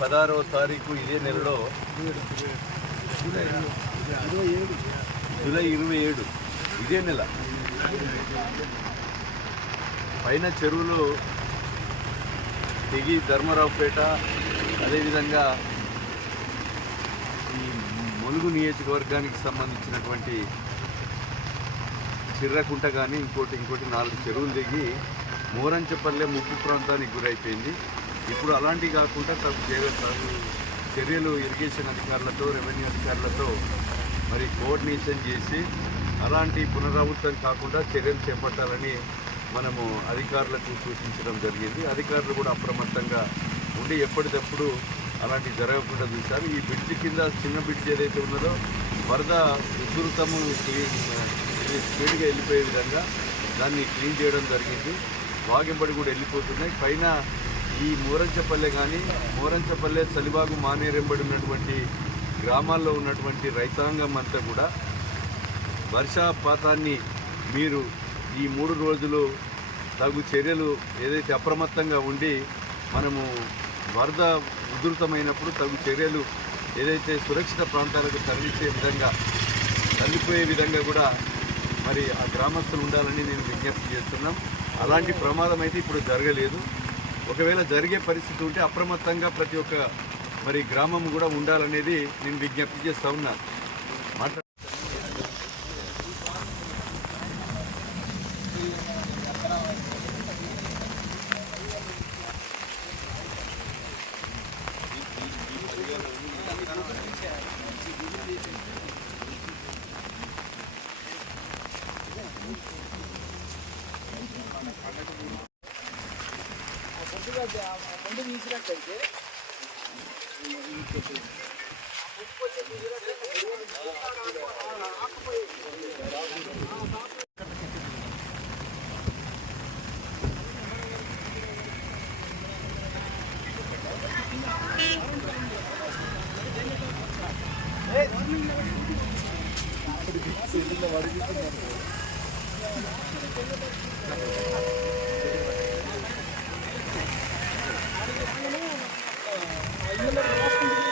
16వ తారీఖు ఇదే నెలలో జూలై 27 ఇదే నెల పైన చెరువులు తెగి ధర్మరావుపేట అదేవిధంగా ఈ ములుగు నియోజకవర్గానికి సంబంధించినటువంటి చిర్రకుంట కానీ ఇంకోటి 4 చెరువులు దిగి మోరంచపల్లె ముప్పు ప్రాంతానికి గురైపోయింది. ఇప్పుడు అలాంటివి కాకుండా చర్యలు ఇరిగేషన్ అధికారులతో రెవెన్యూ అధికారులతో మరి కోఆర్డినేషన్ చేసి అలాంటి పునరావృతం కాకుండా చర్యలు చేపట్టాలని మనము అధికారులకు సూచించడం జరిగింది. అధికారులు కూడా అప్రమత్తంగా ఉండి ఎప్పటికప్పుడు అలాంటివి జరగకుండా చూశారు. ఈ బ్రిడ్జి కింద చిన్న బ్రిడ్జ్ ఏదైతే ఉన్నదో వరద ఉధృతము స్పీడ్గా వెళ్ళిపోయే విధంగా దాన్ని క్లీన్ చేయడం జరిగింది. వాగెంబడి కూడా వెళ్ళిపోతున్నాయి. పైన ఈ మోరంచపల్లె కానీ మోరంచపల్లె చలిబాగు మానేరెంబడి ఉన్నటువంటి గ్రామాల్లో ఉన్నటువంటి రైతాంగం అంతా కూడా వర్షపాతాన్ని మీరు ఈ 3 రోజులు తగు చర్యలు ఏదైతే అప్రమత్తంగా ఉండి మనము వరద ఉధృతమైనప్పుడు తగు చర్యలు ఏదైతే సురక్షిత ప్రాంతాలకు తరలిపోయే విధంగా కూడా మరి ఆ గ్రామస్తులు ఉండాలని నేను విజ్ఞప్తి చేస్తున్నాం. అలాంటి ప్రమాదం అయితే ఇప్పుడు జరగలేదు. ఒకవేళ జరిగే పరిస్థితి ఉంటే అప్రమత్తంగా ప్రతి ఒక్క మరి గ్రామం కూడా ఉండాలనేది నేను విజ్ఞప్తి చేస్తూ ఉన్నాను. ముందు తీసినట్టయితే ఇందులో